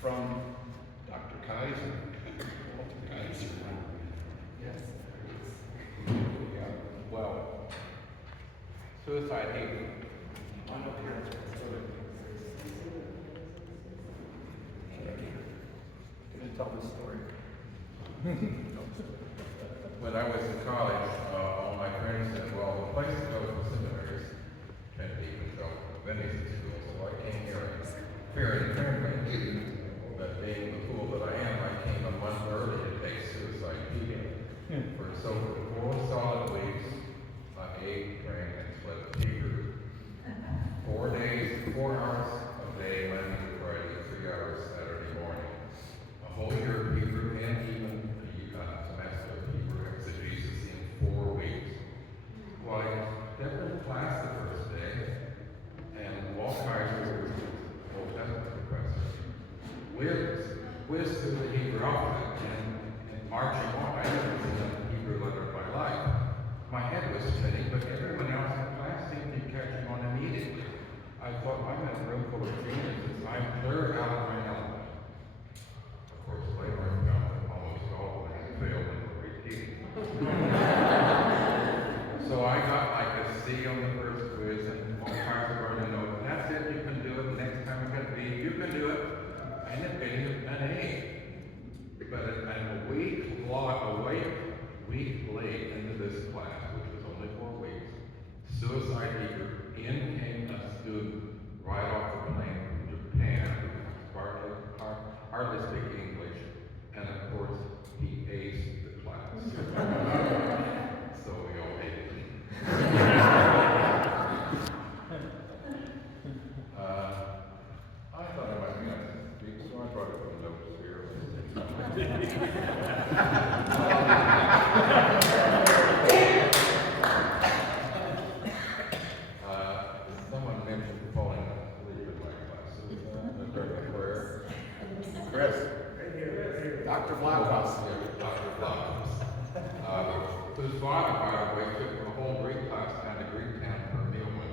from Dr. Kaiser. Walter Kaiser. Yes. Yeah. Well, suicide hate. Can you tell the story? When I was in college, all my friends said, well, the place to go to seminary is Trinity, which I went to school, so I came here fearing and trembling. But being the fool that I am, I came a month early to take suicide treatment. For 4 solid weeks, I ate, drank, and slept fever. 4 days, 4 hours a day, Monday to Friday, 3 hours Saturday morning. A whole year of fever, and even a semester of fever exegesis in 4 weeks. Well, I stepped in class the first day, and Walt Kaiser, the Old Testament professor, whizzed through the Hebrew alphabet, and marching on, I never seen a Hebrew letter in my life. My head was spinning, but everyone else in class seemed to be catching on immediately. I thought, I'm in a room full of geniuses. I'm clear out of my element. Of course, later I found that almost all of them had failed and were repeating. So I got like a C on the first quiz, and all kinds of learning notes. That's it, you can do it. Next time I got a B, you can do it. I ended up getting an A. But a week late into this class, which was only 4 weeks, suicide eager, in came a student right off the plane from Japan, who hardly speak English, and of course, he aced the class. So we all hated him. I thought I might be on this speak, so I brought it from notes here. Someone mentioned falling asleep in my classes. During prayer. Chris. Right here. Dr. Blackhouse. Dr. Blackhouse. Whose father, by the way, took the whole Greek class down to Greektown for a meal one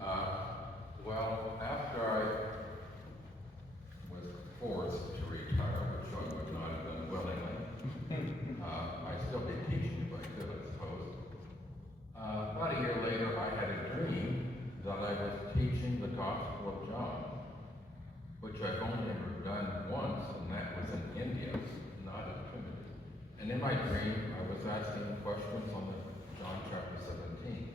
time. Well, after I was forced to retire, which I would not have done willingly, I'd still be teaching if I could, I suppose. About a year later, I had a dream that I was teaching the Gospel of John, which I've only ever done once, and that was in India, not at Trinity. And in my dream, I was asking questions on the John chapter 17.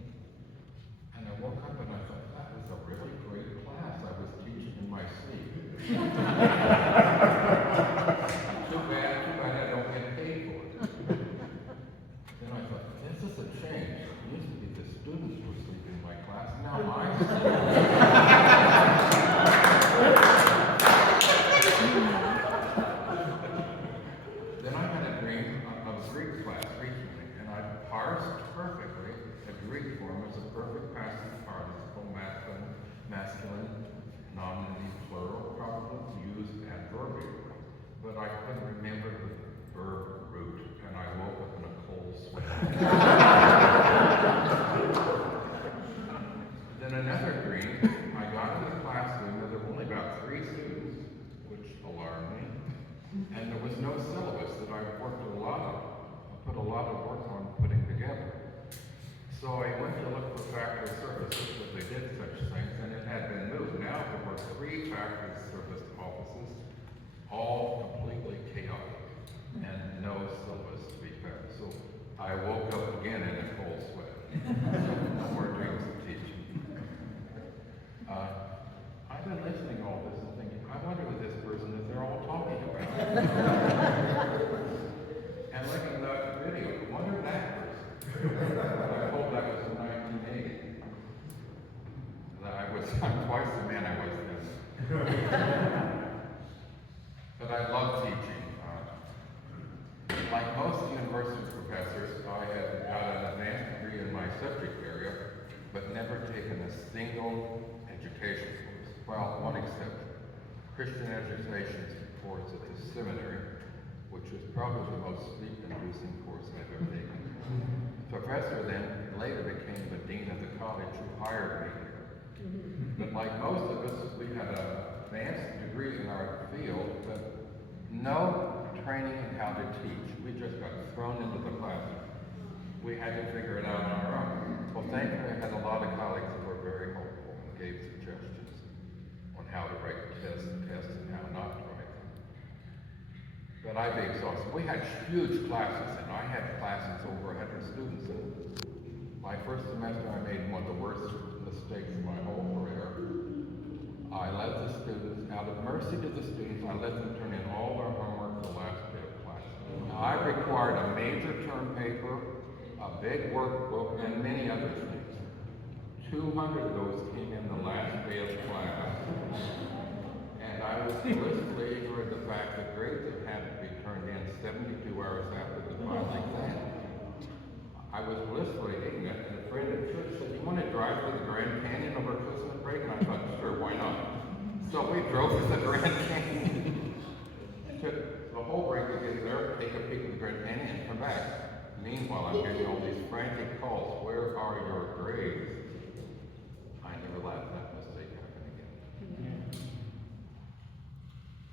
And I woke up and I thought, that was a really great class I was teaching in my sleep. Too bad I don't get paid for it. Then I thought, this is a change. It used to be the students were sleeping in my class, now I'm sleeping. Then I had a dream of a Greek class recently, and I parsed perfectly a Greek form as a perfect passive participle, masculine, nominative, plural, probably used adverbially. But I couldn't remember the verb root, and I woke up in a cold sweat. Then another dream, I got into the classroom where there were only about 3 students, which alarmed me, and there was no syllabus that I put a lot of work on putting together. So I went to look for factory services, but they did such things, and it had been moved. Now there were 3 factory service offices, all completely chaotic, and no syllabus to be found. So I woke up again in a cold sweat. No more dreams of teaching. I've been listening to all this and thinking, I wonder what this person is they're all talking about. And looking at the video, I wonder that person. I hope that was in 1980. I'm twice the man I was then. But I love teaching. Like most university professors, I had got an advanced degree in my subject area, but never taken a single education course. Well, one exception. Christian education course at the seminary, which was probably the most sleep-inducing course I've ever taken. The professor then later became the dean of the college who hired me here. But like most of us, we had an advanced degree hard field, but no training in how to teach. We just got thrown into the classroom. We had to figure it out on our own. Well, thankfully, I had a lot of colleagues who were very helpful and gave suggestions on how to write tests and how not to write them. But I'd be exhausted. We had huge classes, and I had classes over 100 students. And my first semester, I made one of the worst mistakes of my whole career. I let the students, out of mercy to the students, I let them turn in all their homework the last day of class. Now, I required a major term paper, a big workbook, and many other things. 200 of those came in the last day of class. And I was blissfully ignorant of the fact that grades had to be turned in 72 hours after the final exam. I was blissfully ignorant, and a friend at church said, "You want to drive to the Grand Canyon over Christmas break?" And I thought, sure, why not? So we drove to the Grand Canyon. Took the whole break to get there, take a peek at the Grand Canyon, and come back. Meanwhile, I'm getting all these frantic calls. Where are your grades? I never let that mistake happen again.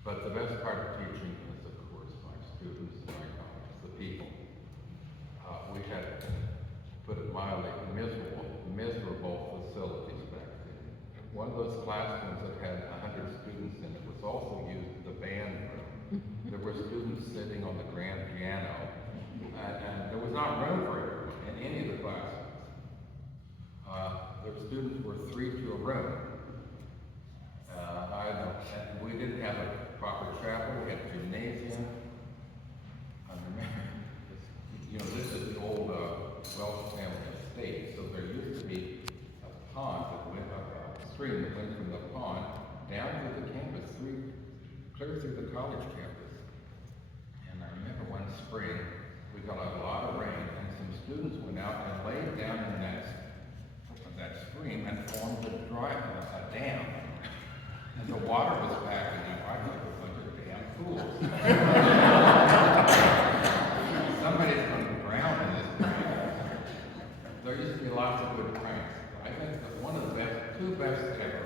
But the best part of teaching is, of course, my students and my colleagues, the people. We had, to put it mildly, miserable facilities back then. One of those classrooms that had 100 students in it was also used as the band room. There were students sitting on the grand piano, and there was not room for everyone in any of the classrooms. The students were 3 to a room. And we didn't have a proper chapel. We had a gymnasium. I remember, this is the old Welsh family estate, so there used to be a pond that went up, a stream that went from the pond down through the campus, clear through the college campus. And I remember one spring, we got a lot of rain, and some students went out and laid down in that stream and formed a dam. And the water was backing up. I thought it was like a damn fools. Somebody's going to drown in this thing. There used to be lots of good pranks. I think that one of the two best ever.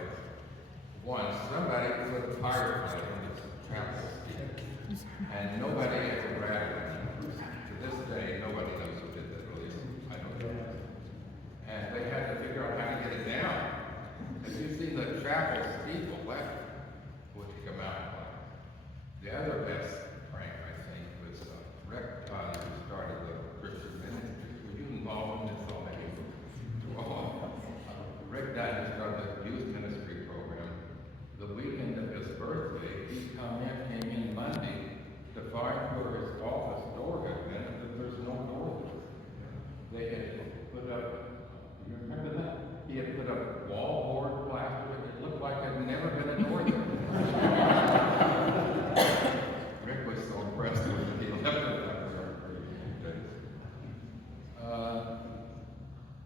One, somebody put a firefight on its chapel steeple, and nobody ever grabbed it. To this day, nobody knows who did that, at least I don't know. And they had to figure out how to get it down. If you see the chapel steeple left, would come out. The other best prank, I think, was Rick Dunn, who started the Christian ministry. Were you involved in this already? Rick Dunn started the youth ministry program. The weekend of his birthday, he came in Monday to find where his office door had been, and there's no door there. They had put up, you remember that? He had put up wallboard plaster. It looked like it had never been a door there. Rick was so impressed with it, he left it up there for a few days.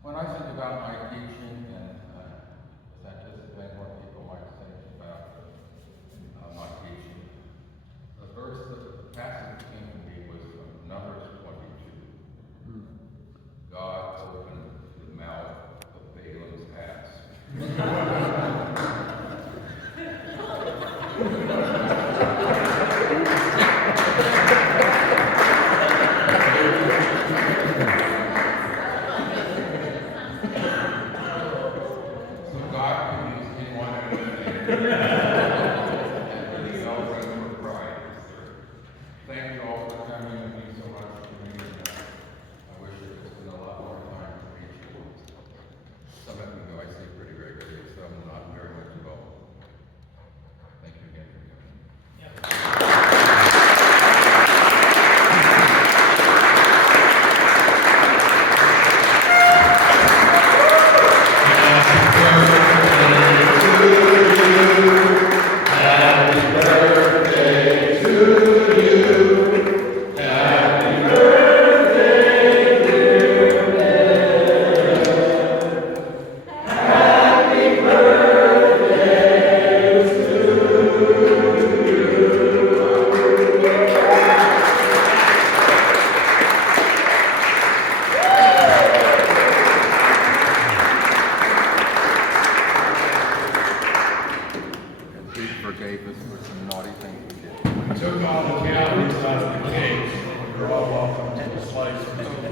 When I think about my teaching, and anticipate what people might think about my teaching, the verse, the passage that came to me was from Numbers 22. God opened the mouth of Balaam's ass. gave us for some naughty things we did. We took all the calories out of the cake. You're all welcome to the slice.